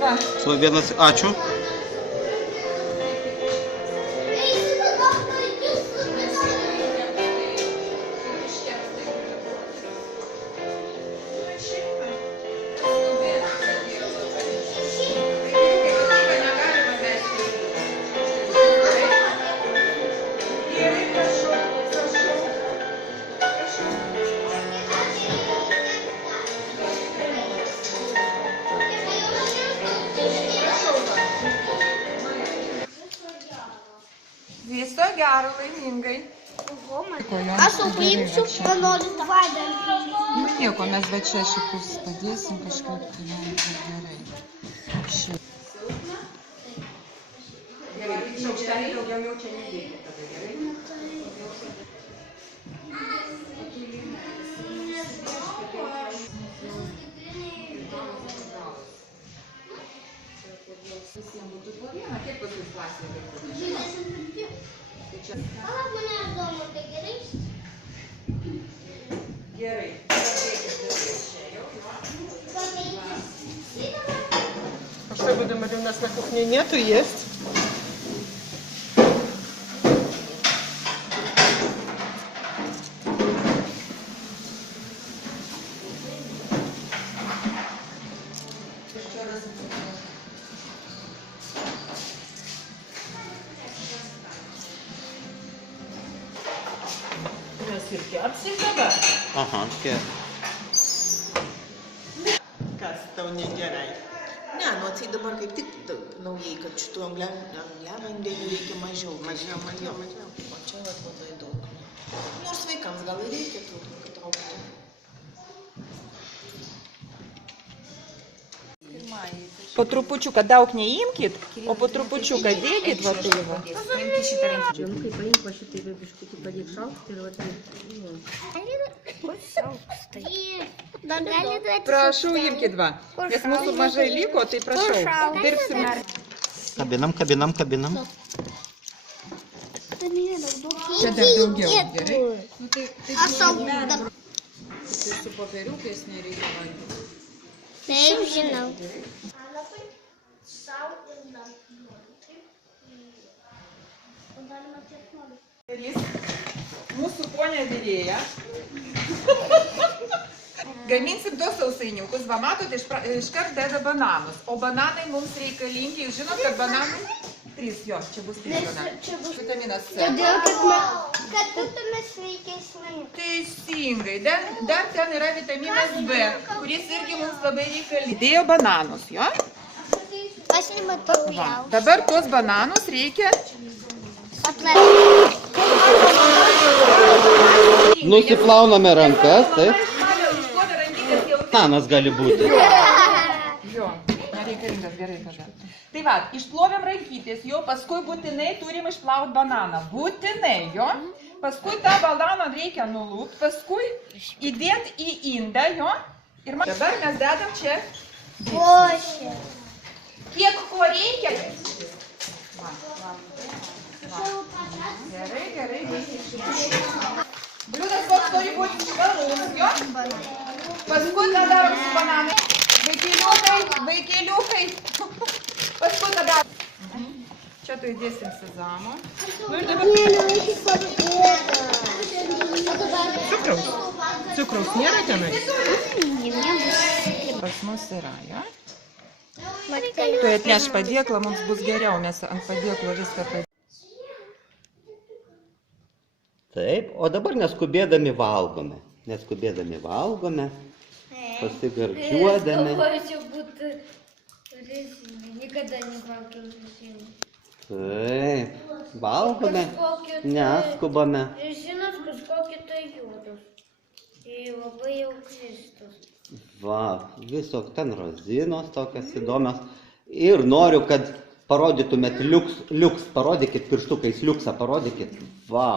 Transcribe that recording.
Va. Su vienas, ačiū. Viso gero, laimingai. Aš jau paimsiu, man noriu vaidą. Nu nieko, mes va čia šitus padėsim kažkaip, tai man gerai. Šiaip. Gerai, šaukštelį daugiau jau čia nedėkite tada, gerai? Visiems būtų po vieną, kiek pas jūs klasėje vaikų? Mama mane domų, tai gerai? Gerai. А что будем у нас на кухне нету есть? Aha, gerai. Kas tau negerai? Ne, nu atseit dabar kaip tik naujai, kad šitų angliavandenių reikia mažiau. Mažiau. O čia vat labai daug. Nors vaikams gal ir reikia truputį traukti. Po trupučiuką daug neimkit, o po trupučiuką dėkit va tai va. Kai paimk va šitai biškutį padėk šaukštą ir va tai. Prašau, imkit va. Nes mūsų mažai liko, tai prašau. Dirbsim. Kabinam. Čia dar daugiau, gerai? Aš jau Tai su popieriukais nereikia valgyti. taip žinau. Mūsų ponia virėja. Gaminsim tos sausainiukus. Va, matot, iškart deda bananus. O bananai mums reikalingi. Jūs žinot, kad bananai 3, jo, čia bus 3 bananai. Vitaminas C. Todėl, kad būtume sveikesni. Teisingai. Dar ten yra vitaminas B, kuris irgi mums labai reikalingas. Dėjo bananus, jo? Aš nematau Va. jau. Dabar tuos bananus reikia... Nusiplauname rankas, taip. Nanas gali būti. Jo, nereikalingas, gerai tada. Tai va, išplovėm rankytės, jo, paskui būtinai turim išplauti bananą. Būtinai, jo. Paskui tą bananą reikia nulūpti, paskui įdėti į indą, jo. Ir dabar mes dedam čia. Košė. Kiek ko reikia? Va. Gerai. Bliūdas koks turi būti švarus, jo? Paskui ką darom su bananai? Vaikėliukai. Paskui ką darom? Čia tu įdėsim sezamo. Cukraus nėra tenai? Pas mus yra, jo? Tu atneš padėklą, mums bus geriau, mes ant padėklo viską padėklo. Taip, o dabar neskubėdami valgome. Pasigardžiuodami. Niekada nevalgiau žinau. Taip, valgome, neskubame. Žinot, kažkokie tai juodos. Tai labai jau kristus. Va, viso ten rozinos tokios įdomios. Ir noriu, kad parodytumėt liuks, parodykit pirštukais liuksą, parodykit. Va.